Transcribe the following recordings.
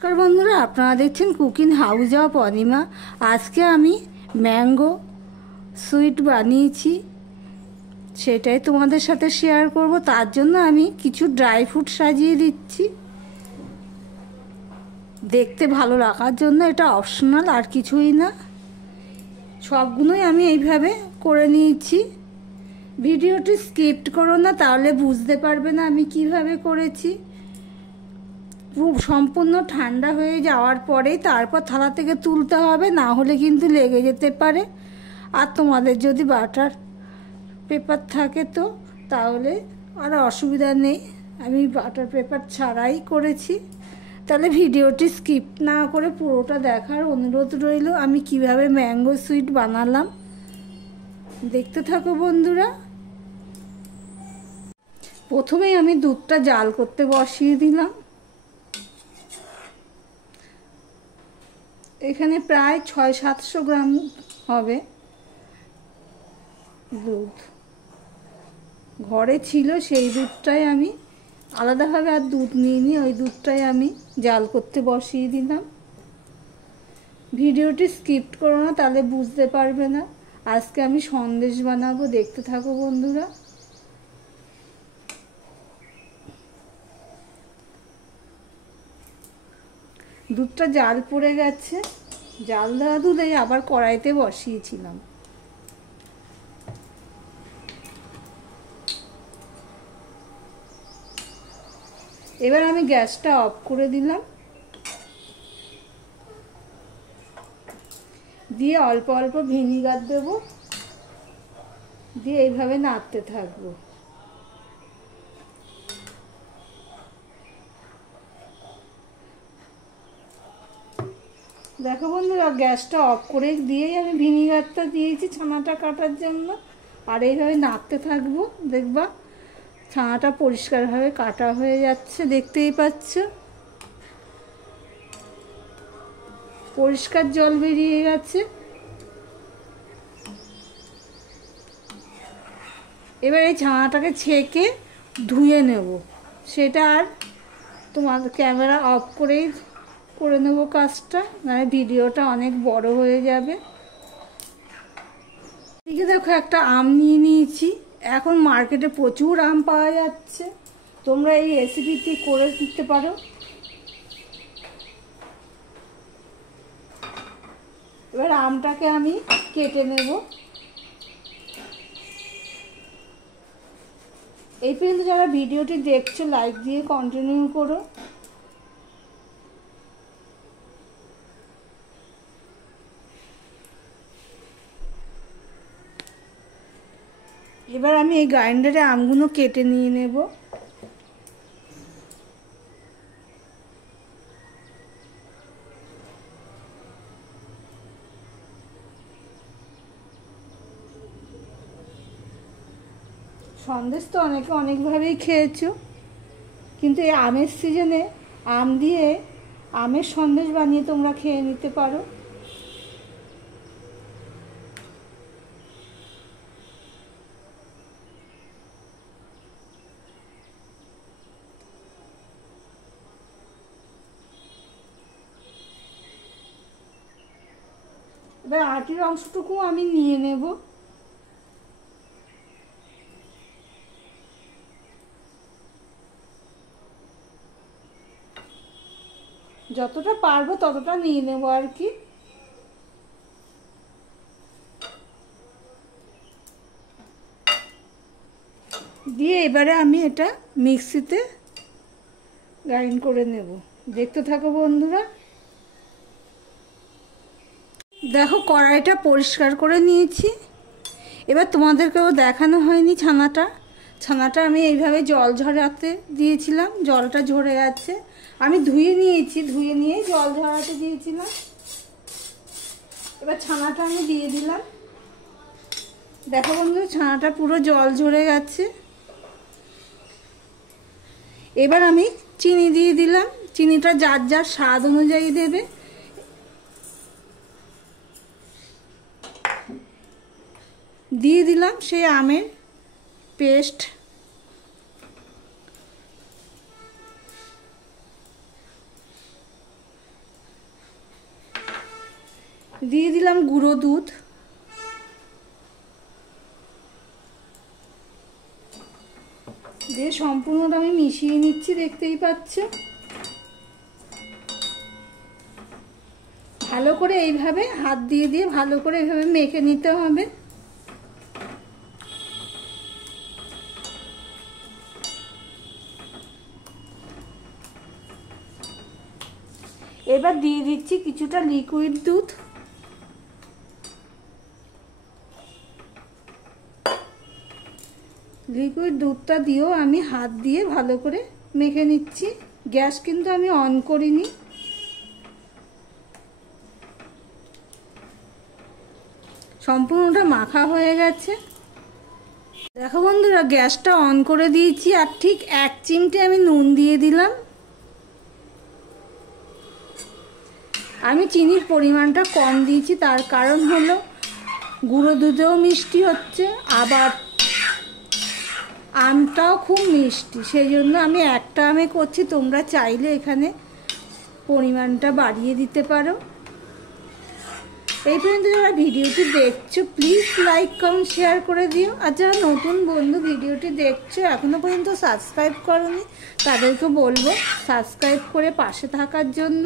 নমস্কার বন্ধুরা, আপনারা দেখছেন কুকিং হাউস অফ অনিমা। আজকে আমি ম্যাঙ্গো সুইট বানিয়েছি, সেটাই তোমাদের সাথে শেয়ার করব। তার জন্য আমি কিছু ড্রাই ফ্রুট সাজিয়ে দিচ্ছি দেখতে ভালো লাগার জন্য। এটা অপশনাল, আর কিছুই না। সবগুলোই আমি এইভাবে করে নিয়েছি। ভিডিওটি স্কিপ করো না, তাহলে বুঝতে পারবে না আমি কিভাবে করেছি। সম্পূর্ণ ঠান্ডা হয়ে যাওয়ার পরেই তারপর থালা থেকে তুলতে হবে, না হলে কিন্তু লেগে যেতে পারে। আর তোমাদের যদি বাটার পেপার থাকে তো তাহলে আর অসুবিধা নেই। আমি বাটার পেপার ছাড়াই করেছি। তাহলে ভিডিওটি স্কিপ না করে পুরোটা দেখার অনুরোধ রইল। আমি কিভাবে ম্যাঙ্গো সুইট বানালাম দেখতে থাকো বন্ধুরা। প্রথমেই আমি দুধটা জাল করতে বসিয়ে দিলাম। এখানে প্রায় 600-700 গ্রাম হবে দুধ। ঘরে ছিল সেই দুধটাই আমি আলাদাভাবে আর দুধ নিইনি, ওই দুধটাই আমি জাল করতে বসিয়ে দিলাম। ভিডিওটি স্কিপ করো না, তাহলে বুঝতে পারবে না। আজকে আমি সন্দেশ বানাবো, দেখতে থাকো বন্ধুরা। দুধটা জাল পড়ে গেছে, জাল দেওয়া দুধে আবার কড়াইতে বসিয়েছিলাম। এবার আমি গ্যাসটা অফ করে দিলাম, দিয়ে অল্প অল্প ভিনিগার দেব, দিয়ে এইভাবে নাড়তে থাকবো। দেখো বন্ধুরা, গ্যাসটা অফ করে দিয়েই আমি ভিনিগারটা দিয়েছি ছানাটা কাটার জন্য। আর এইভাবে নাড়তে থাকবো, দেখবা ছানাটা পরিষ্কারভাবে কাটা হয়ে যাচ্ছে। দেখতেই পাচ্ছ পরিষ্কার জল বেরিয়ে গেছে। এবার এই ছানাটাকে ছেঁকে ধুয়ে নেব। সেটা আর তোমার ক্যামেরা অফ করেই করে নেব কাজটা, মানে ভিডিওটা অনেক বড় হয়ে যাবে। এদিকে দেখো একটা আম নিয়ে নিয়েছি। এখন মার্কেটে প্রচুর আম পাওয়া যাচ্ছে, তোমরা এই রেসিপিটি করে দিতে পারো। এবার আমটাকে আমি কেটে নেব। এই পর্যন্ত যারা ভিডিওটি দেখছো লাইক দিয়ে কন্টিনিউ করো। এবার আমি এই গ্রাইন্ডারে আমগুলো কেটে নিয়ে নেব। সন্দেশ তো অনেকে অনেকভাবেই খেয়েছো, কিন্তু এই আমের সিজনে আম দিয়ে আমের সন্দেশ বানিয়ে তোমরা খেয়ে নিতে পারো। এবার আটির অংশটুকু আমি নিয়ে নেব। যতটা পারবো ততটা নিয়ে নেব আর কি। দিয়ে এবারে আমি এটা মিক্সিতে গ্রাইন্ড করে নেব। দেখতে থাকো বন্ধুরা। দেখো কড়াইটা পরিষ্কার করে নিয়েছি। এবার তোমাদেরকেও দেখানো হয়নি ছানাটা আমি এইভাবে জল ঝরাতে দিয়েছিলাম। জলটা ঝরে গেছে, আমি ধুয়ে নিয়েছি, ধুয়ে নিয়ে জল ঝরাতে দিয়েছিলাম। এবার ছানাটা আমি দিয়ে দিলাম। দেখো বন্ধু, ছানাটা পুরো জল ঝরে গেছে। এবার আমি চিনি দিয়ে দিলাম। চিনিটা যার যার স্বাদ অনুযায়ী দেবে। দিয়ে দিলাম সেই আমের পেস্ট। দিয়ে দিলাম গুঁড়ো দুধ, দিয়ে সম্পূর্ণটা আমি মিশিয়ে নিচ্ছি, দেখতেই পাচ্ছ। ভালো করে এইভাবে হাত দিয়ে দিয়ে ভালো করে এইভাবে মেখে নিতে হবে। এবার দিয়ে দিচ্ছি কিছুটা লিকুইড দুধ, লিকুইড দুধটা দিয়েও আমি হাত দিয়ে ভালো করে মেখে নিচ্ছি। গ্যাস কিন্তু আমি অন করিনি। সম্পূর্ণটা মাখা হয়ে গেছে। দেখো বন্ধুরা, গ্যাসটা অন করে দিয়েছি, আর ঠিক 1 চিমটে আমি নুন দিয়ে দিলাম। আমি চিনির পরিমাণটা কম দিয়েছি, তার কারণ হলো গুঁড়ো দুধেও মিষ্টি হচ্ছে, আবার আমটাও খুব মিষ্টি, সেই জন্য আমি একটা আমে করছি। তোমরা চাইলে এখানে পরিমাণটা বাড়িয়ে দিতে পারো। এই পর্যন্ত যারা ভিডিওটি দেখছো প্লিজ লাইক কমেন্ট শেয়ার করে দিও। আর যারা নতুন বন্ধু ভিডিওটি দেখছো এখনও পর্যন্ত সাবস্ক্রাইব করোনি, তাদেরকে বলবো সাবস্ক্রাইব করে পাশে থাকার জন্য।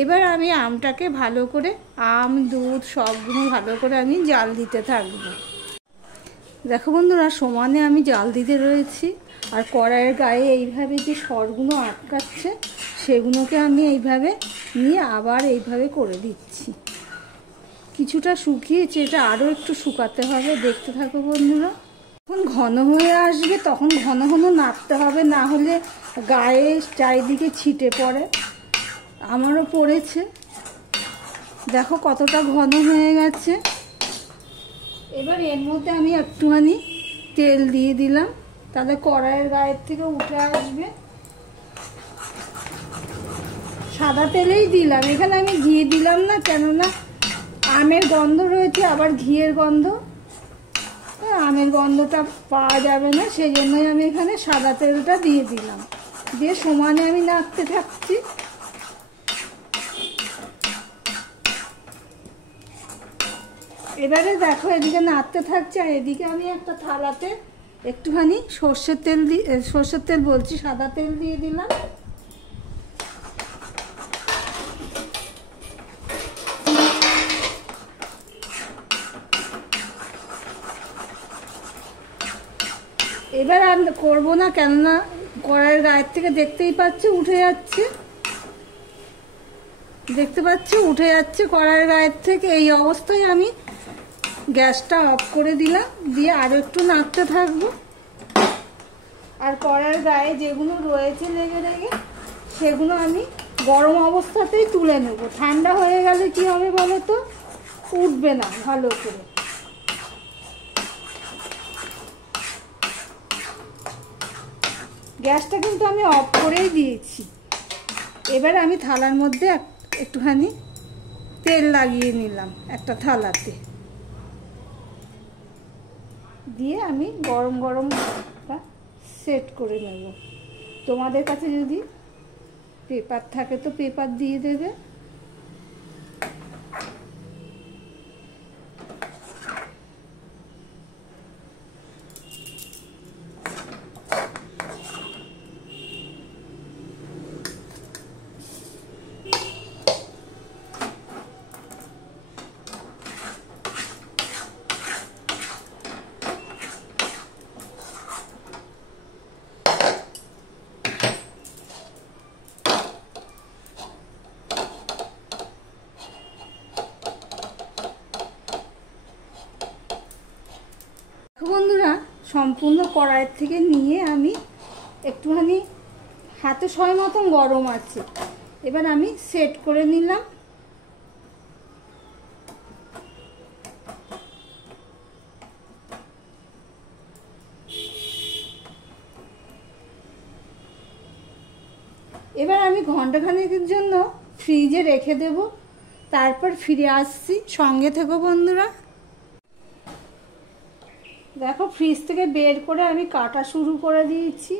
এবার আমি আমটাকে ভালো করে, আম দুধ সবগুলো ভালো করে আমি জাল দিতে থাকবো। দেখো বন্ধুরা, সমানে আমি জাল দিতে রয়েছি, আর কড়াইয়ের গায়ে এইভাবে যে সরগুলো আটকাচ্ছে সেগুলোকে আমি এইভাবে নিয়ে আবার এইভাবে করে দিচ্ছি। কিছুটা শুকিয়েছে, এটা আরও একটু শুকাতে হবে। দেখতে থাকো বন্ধুরা। যখন ঘন হয়ে আসবে তখন ঘন ঘন নাড়তে হবে, না হলে গায়ে চারিদিকে ছিটে পড়ে। আমারও পড়েছে। দেখো কতটা ঘন হয়ে গেছে। এবার এর মধ্যে আমি একটুখানি তেল দিয়ে দিলাম, তাহলে কড়াইয়ের গায়ের থেকে উঠে আসবে। সাদা তেলেই দিলাম, এখানে আমি ঘি দিলাম না, কেননা আমের গন্ধ রয়েছে, আবার ঘিয়ের গন্ধ, আমের গন্ধটা পাওয়া যাবে না, সেই জন্যই আমি এখানে সাদা তেলটা দিয়ে দিলাম। দিয়ে সমানে আমি নাড়তে থাকছি। এবারে দেখো এদিকে নাড়তে থাকছে, আর এদিকে আমি একটা থালাতে একটুখানি সর্ষের তেল বলছি, সাদা তেল দিয়ে দিলাম। এবার আর করবো না, কেননা কড়াইয়ের গায়ের থেকে দেখতেই পাচ্ছি উঠে যাচ্ছে, দেখতে পাচ্ছি উঠে যাচ্ছে কড়াইয়ের গায়ের থেকে। এই অবস্থায় আমি গ্যাসটা অফ করে দিলাম, দিয়ে আরও একটু নাড়তে থাকবো। আর কড়াইয়ের গায়ে যেগুলো রয়েছে লেগে লেগে সেগুলো আমি গরম অবস্থাতেই তুলে নেব। ঠান্ডা হয়ে গেলে কি হবে বলো তো, উঠবে না ভালো করে। গ্যাসটা কিন্তু আমি অফ করেই দিয়েছি। এবার আমি থালার মধ্যে একটুখানি তেল লাগিয়ে নিলাম একটা থালাতে, দিয়ে আমি গরম গরম সেট করে নেব। তোমাদের কাছে যদি পেপার থাকে তো পেপার দিয়ে দেবে। বন্ধুরা, সম্পূর্ণ কড়াইয়ের থেকে নিয়ে আমি একটুখানি হাতে ছয় মতন গরম আছে, এবার আমি সেট করে নিলাম। এবার আমি ঘন্টাখানেকের জন্য ফ্রিজে রেখে দেব, তারপর ফিরে আসছি। সঙ্গে থেকো বন্ধুরা। দেখো ফ্রিজ থেকে বের করে আমি কাটা শুরু করে দিয়েছি।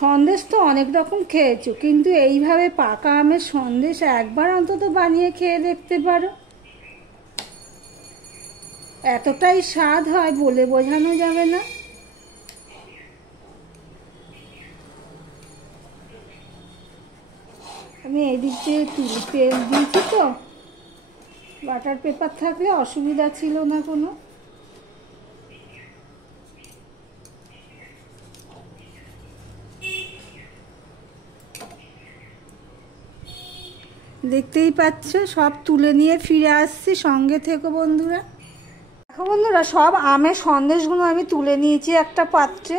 সন্দেশ তো অনেক রকম খেয়েছো, কিন্তু এইভাবে পাকা আমের সন্দেশ একবার অন্তত বানিয়ে খেয়ে দেখতে পারো। এতটাই স্বাদ হয় বলে বোঝানো যাবে না। আমি এদিক দিয়ে তেল দিয়েছি তো, বাটার পেপার থাকলে অসুবিধা ছিল না কোনো। দেখতেই পাচ্ছ সব তুলে নিয়ে ফিরে আসছি, সঙ্গে থেকো বন্ধুরা। দেখো বন্ধুরা, সব আমের সন্দেশগুলো আমি তুলে নিয়েছি একটা পাত্রে,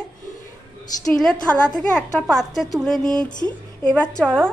স্টিলের থালা থেকে একটা পাত্রে তুলে নিয়েছি। এবার চলো